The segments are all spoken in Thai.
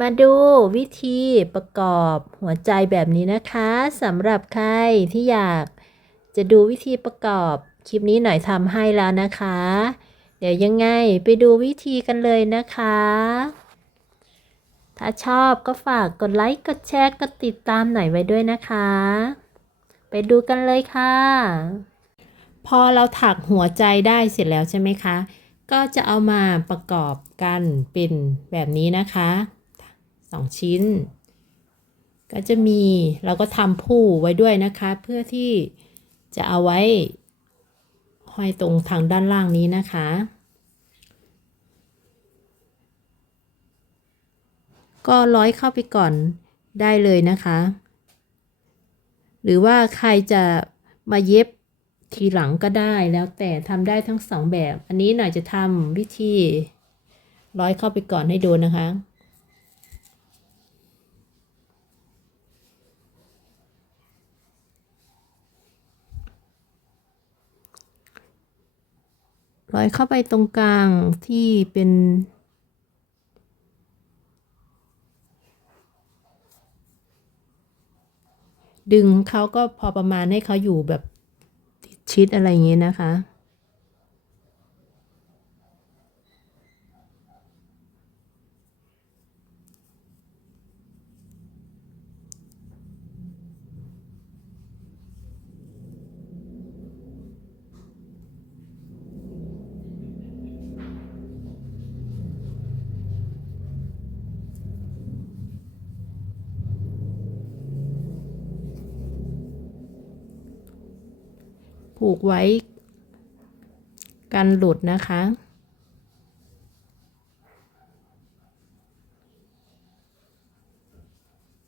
มาดูวิธีประกอบหัวใจแบบนี้นะคะสำหรับใครที่อยากจะดูวิธีประกอบคลิปนี้หน่อยทำให้แล้วนะคะ เดี๋ยวยังไงไปดูวิธีกันเลยนะคะ ถ้าชอบก็ฝากกดไลค์กดแชร์กดติดตามหน่อยไว้ด้วยนะคะ ไปดูกันเลยค่ะ พอเราถักหัวใจได้เสร็จแล้วใช่ไหมคะ ก็จะเอามาประกอบกันเป็นแบบนี้นะคะ สองชิ้น ก็จะมีเราก็ทำผู้ไว้ด้วยนะคะ เพื่อที่จะเอาไว้ห้อยตรงทางด้านล่างนี้นะคะ ก็ร้อยเข้าไปก่อนได้เลยนะคะ หรือว่าใครจะมาเย็บทีหลังก็ได้แล้วแต่ทำได้ทั้งสองแบบ อันนี้หน่อยจะทำวิธีร้อยเข้าไปก่อนให้ดูนะคะ ร้อยเข้าไปตรงกลางที่เป็น ดึงเขาก็พอประมาณให้เขาอยู่แบบติดชิดอะไรอย่างนี้นะคะ ผูกไว้กันหลุดนะคะ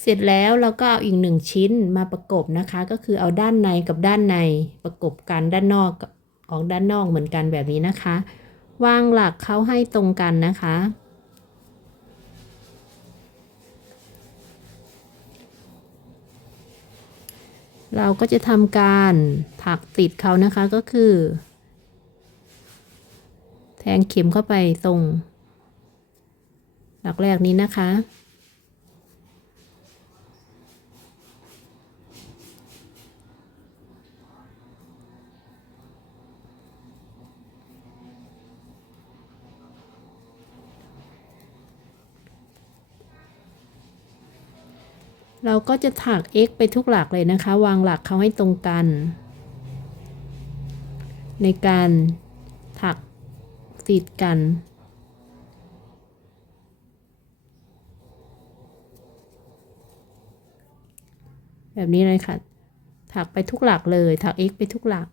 เสร็จแล้วเราก็เอาอีกหนึ่งชิ้นมาประกบนะคะ ก็คือเอาด้านในกับด้านในประกบกันด้านนอกออกด้านนอกเหมือนกันแบบนี้นะคะ วางหลักเขาให้ตรงกันนะคะ เราก็จะทำการถักติดเขานะคะก็คือ แทงเข็มเข้าไปตรง หลักแรกนี้นะคะ เราก็จะถัก x ไปทุกหลักเลยนะคะ วางหลักเขาให้ตรงกัน ในการถักติดกัน แบบนี้เลยค่ะ ถักไปทุกหลักเลย ถัก x ไปทุกหลัก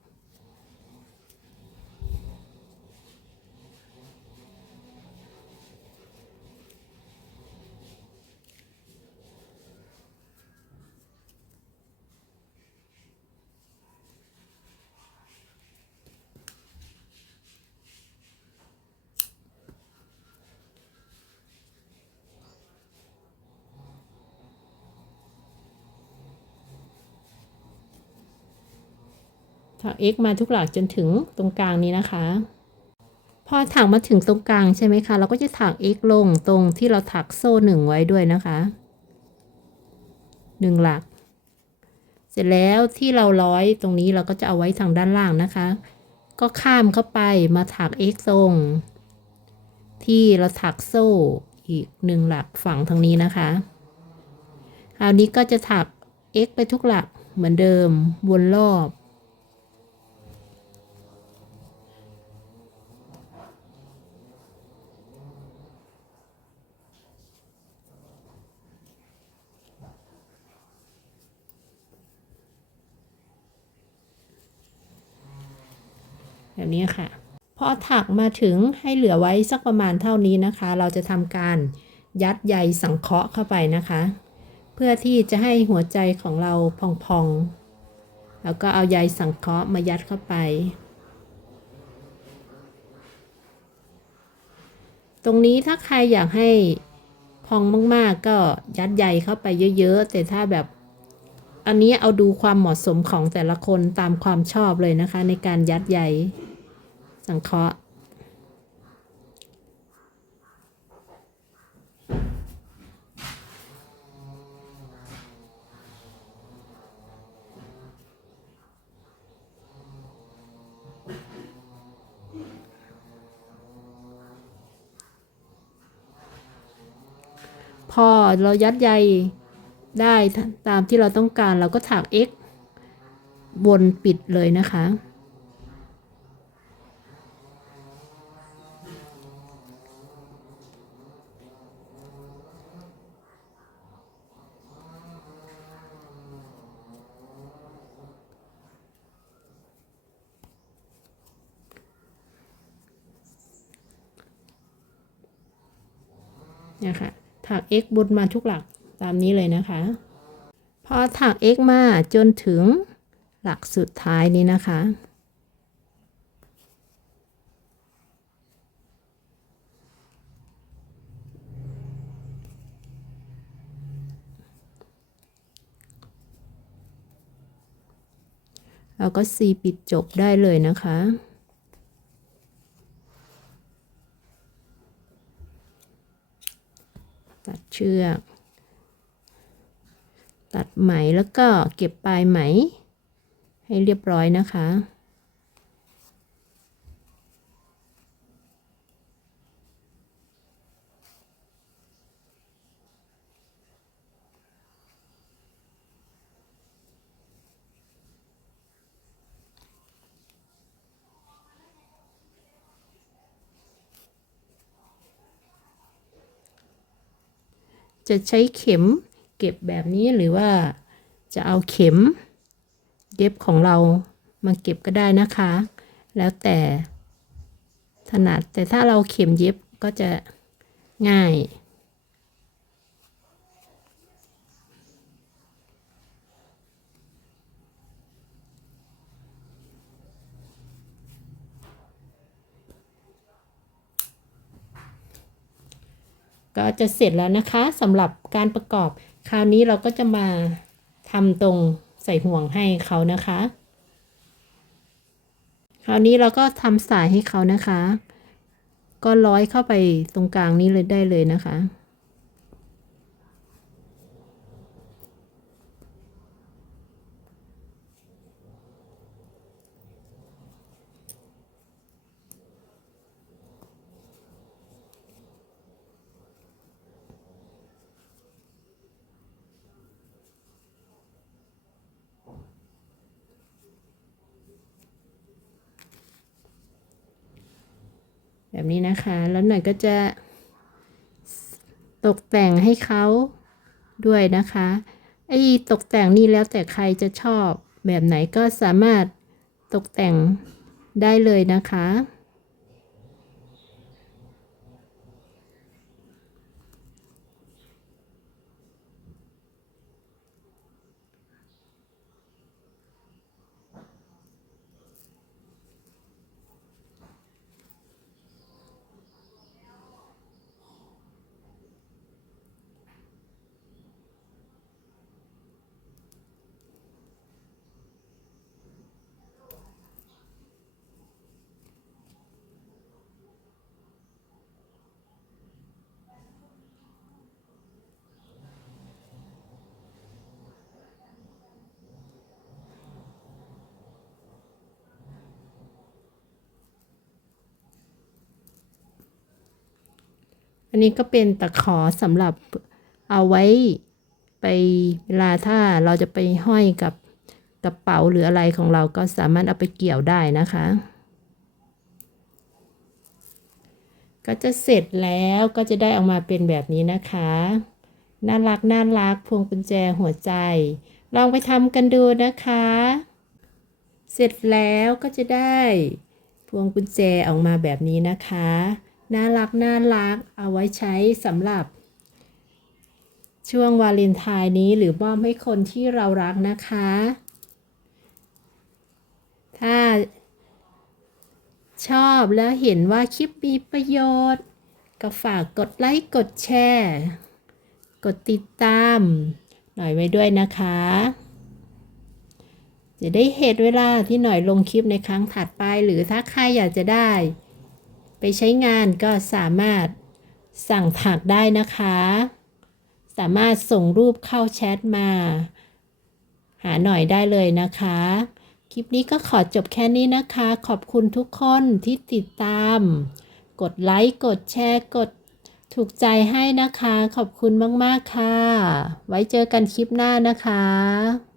x มาทุกหลักจนถึงตรงกลางนี้นะคะ พอถักมาถึงตรงกลางใช่ไหมคะ เราก็จะถัก x ลงตรงที่เราถักโซ่หนึ่งไว้ด้วยนะคะหนึ่งหลัก เสร็จแล้วที่เราร้อยตรงนี้เราก็จะเอาไว้ทางด้านล่างนะคะ ก็ข้ามเข้าไปมาถัก x ตรงที่เราถักโซ่อีกหนึ่งหลักฝั่งทางนี้นะคะ คราวนี้ก็จะถัก x ไปทุกหลักเหมือนเดิมวนรอบ แบบนี้ค่ะ พอถักมาถึงให้เหลือไว้สักประมาณเท่านี้นะคะ เราจะทำการยัดใยสังเคราะห์เข้าไปนะคะ เพื่อที่จะให้หัวใจของเราพองๆ แล้วก็เอาใยสังเคราะห์มายัดเข้าไป ตรงนี้ถ้าใครอยากให้พองมากๆ ก็ยัดใยเข้าไปเยอะๆ แต่ถ้าแบบ อันนี้เอาดูความเหมาะสมของแต่ละคนตามความชอบเลยนะคะ ในการยัดใยสังเคราะห์พอเรายัดใย ได้ตามที่เราต้องการเราก็ถัก x บนปิดเลยนะคะ เนี่ยค่ะถัก x บนมาทุกหลัก ตามนี้เลยนะคะ พอถัก x มาจนถึงหลักสุดท้ายนี้นะคะ เราก็ C ปิดจบได้เลยนะคะตัดเชือก ตัดไหมแล้วก็เก็บปลายไหม ให้เรียบร้อยนะคะ จะใช้เข็ม เก็บแบบนี้หรือว่าจะเอาเข็ม เย็บของเรามาเก็บก็ได้นะคะ แล้วแต่ถนัดแต่ถ้าเราเข็มเย็บก็จะง่าย ก็จะเสร็จแล้วนะคะสำหรับการประกอบ คราวนี้เราก็จะมาทำตรงใส่ห่วงให้เขานะคะ คราวนี้เราก็ทำสายให้เขานะคะ ก็ร้อยเข้าไปตรงกลางนี้เลยได้เลยนะคะ แบบนี้นะคะ แล้วหน่อยก็จะตกแต่งให้เขาด้วยนะคะ ไอ้ตกแต่งนี่แล้วแต่ใครจะชอบแบบไหนก็สามารถตกแต่งได้เลยนะคะ อันนี้ก็เป็นตะขอสำหรับเอาไว้ไปเวลาถ้าเราจะไปห้อยกับกระเป๋าหรืออะไรของเราก็สามารถเอาไปเกี่ยวได้นะคะ ก็จะเสร็จแล้วก็จะได้ออกมาเป็นแบบนี้นะคะ น่ารักน่ารักพวงกุญแจหัวใจ ลองไปทำกันดูนะคะ เสร็จแล้วก็จะได้พวงกุญแจออกมาแบบนี้นะคะ น่ารักน่ารักเอาไว้ใช้สำหรับ ช่วงวาเลนไทน์นี้หรือมอบให้คนที่เรารักนะคะ ถ้าชอบแล้วเห็นว่าคลิปมีประโยชน์ ก็ฝากกดไลค์ กดแชร์ กดติดตาม หน่อยไว้ด้วยนะคะ จะได้เห็นเวลาที่หน่อยลงคลิปในครั้งถัดไป หรือถ้าใครอยากจะได้ ไปใช้งานก็สามารถสั่งถักได้นะคะ สามารถส่งรูปเข้าแชทมา หาหน่อยได้เลยนะคะ คลิปนี้ก็ขอจบแค่นี้นะคะ ขอบคุณทุกคนที่ติดตาม กดไลค์ กดแชร์ กดถูกใจให้นะคะ ขอบคุณมาก ๆ ค่ะ ไว้เจอกันคลิปหน้านะคะ